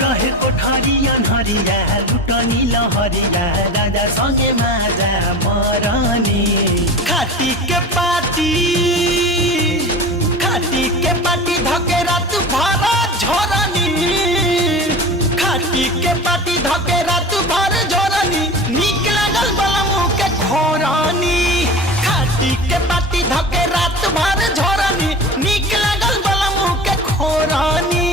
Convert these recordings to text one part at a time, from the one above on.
रहे कोठरिया हरिया लुटनी लहरिया राजा संगे माजा मरनी खाटी के पाटी धके रात भर झरनी खाटी के पाटी धके रात भर झरनी नीक लागल बलमु के खोरनी खाटी के पाटी धके रात भर झरनी नीक लागल बलमु के खोरनी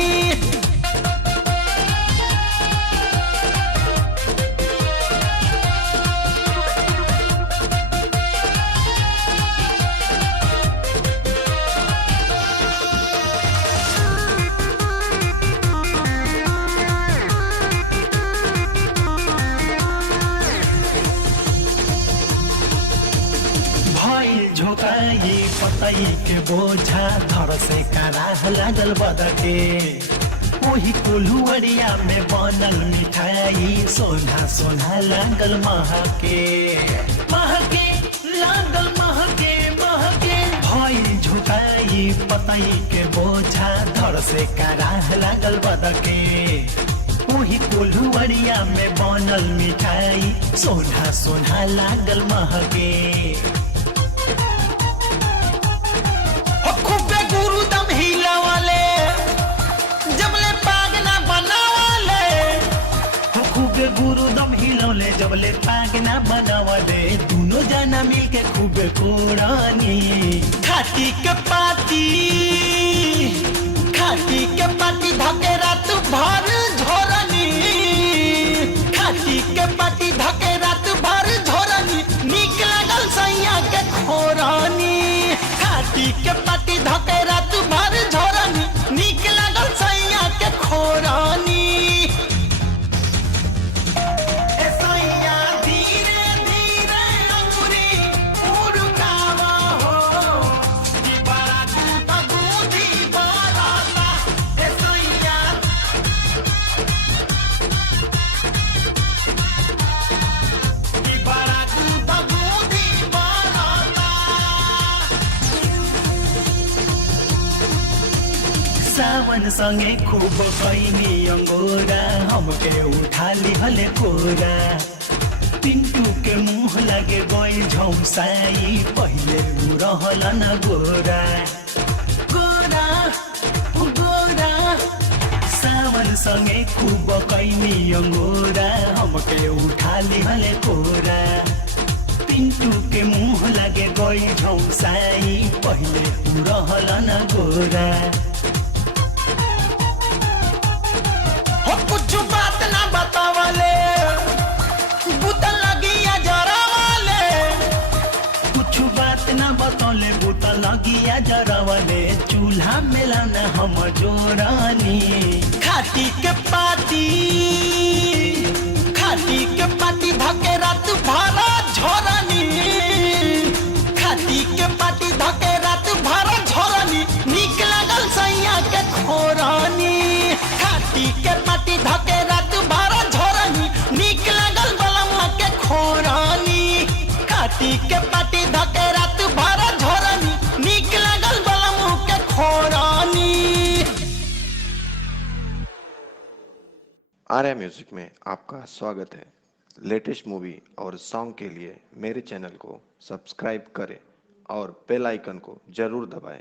झोकाई पतई के बोझा धर से कराह लागल बदके वही कोल्हुअरिया में बनल मिठाई सोना सोना लागल महके लागल महके भई झोकाई पतई के बोझा धर से कराह लागल बदके वही कोल्हुअरिया में बनल मिठाई सोना सोना लागल महके गुरु दम हिलौले जबले पागना बनावले दोनों जना मिलके खूबे कोरानी खाटी के पाटी धके रात भर झोरनी खाटी के पाटी धके रात भर झोरनी नीक लागल सैया के खोरानी खाटी के पाटी धके रात भर झोरनी नीक लागल सैया के खोरानी सावन संगे खूब कैनी अंगोरा हमके उठा लिहले कोरा पिंटू के मुंह लगे गई झौसाई पहले रहल न गोरा सावन संगे खूब कैनी अंगोरा हमके उठा लिहले कोरा पिंटू के मुंह लगे गई झौसाई पहले रहल न गोरा कुछ बात ना बतावले बुतल लगिया जरावले कुछ बात ना बतौले बुतल लगिया जरावले चूल्हा मेला न हम जोरानी खाटी के पाटी धके रात भर झोरनी खाटी के पाटी धके रात भर झोरनी नीक लागल सैया के खोरानी खाटी के पाटी धके रात भर झोरनी नीक लागल बलमा के खोरानी खाटी के पाटी धके रात भर झोरनी नीक लागल बलमा के खोरानी। आर्या म्यूजिक में आपका स्वागत है। लेटेस्ट मूवी और सॉन्ग के लिए मेरे चैनल को सब्सक्राइब करें और बेल आइकन को जरूर दबाएं।